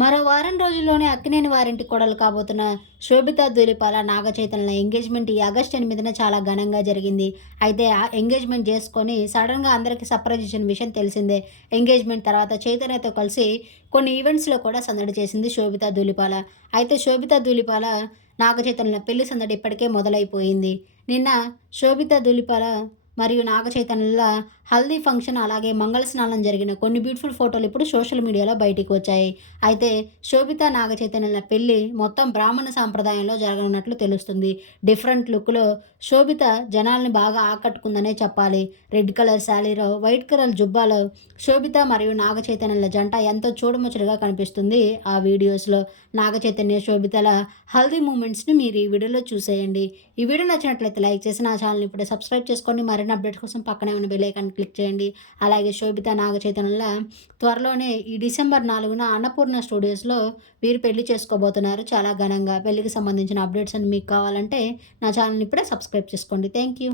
మరో వారం రోజుల్లోనే అక్కినేని వారింటి కొడలు కాబోతున్న శోభితా దులిపాల నాగచైతన్య ఎంగేజ్మెంట్ ఈ ఆగస్టు ఎనిమిదిన చాలా ఘనంగా జరిగింది. అయితే ఆ ఎంగేజ్మెంట్ చేసుకొని సడన్గా అందరికీ సర్ప్రైజ్ ఇచ్చిన విషయం తెలిసిందే. ఎంగేజ్మెంట్ తర్వాత చైతన్యతో కలిసి కొన్ని ఈవెంట్స్లో కూడా సందడి చేసింది శోభితా దులిపాల. అయితే శోభితా దులిపాల నాగచైతన్య పెళ్ళి సందడి ఇప్పటికే మొదలైపోయింది. నిన్న శోభితా దులిపాల మరియు నాగచైతన్యుల హల్దీ ఫంక్షన్ అలాగే మంగళ స్నానం జరిగిన కొన్ని బ్యూటిఫుల్ ఫోటోలు ఇప్పుడు సోషల్ మీడియాలో బయటికి వచ్చాయి. అయితే శోభిత నాగచైతన్యుల పెళ్ళి మొత్తం బ్రాహ్మణ సాంప్రదాయంలో జరగనున్నట్లు తెలుస్తుంది. డిఫరెంట్ లుక్లో శోభిత జనాల్ని బాగా ఆకట్టుకుందనే చెప్పాలి. రెడ్ కలర్ శాలీలో వైట్ కలర్ జుబ్బాలో శోభిత మరియు నాగచైతన్యుల జంట ఎంతో చూడముచ్చటగా కనిపిస్తుంది ఆ వీడియోస్లో నాగచైతన్య శోభితల హల్దీ మూమెంట్స్ని మీరు ఈ వీడియోలో చూసేయండి. ఈ వీడియో నచ్చినట్లయితే లైక్ చేసి నా ఛానల్ ఇప్పుడే సబ్స్క్రైబ్ చేసుకోండి. మరిన్ని అప్డేట్స్ కోసం పక్కనే ఉన్న బెల్ ఐకాన్ క్లిక్ చేయండి. అలాగే శోభిత నాగ చైతన్యుల త్వరలోనే ఈ డిసెంబర్ నాలుగున అన్నపూర్ణ స్టూడియోస్లో వీరు పెళ్ళి చేసుకోబోతున్నారు. చాలా ఘనంగా పెళ్ళికి సంబంధించిన అప్డేట్స్ అని మీకు కావాలంటే నా ఛానల్ని ఇప్పుడే సబ్స్క్రైబ్ చేసుకోండి. Thank you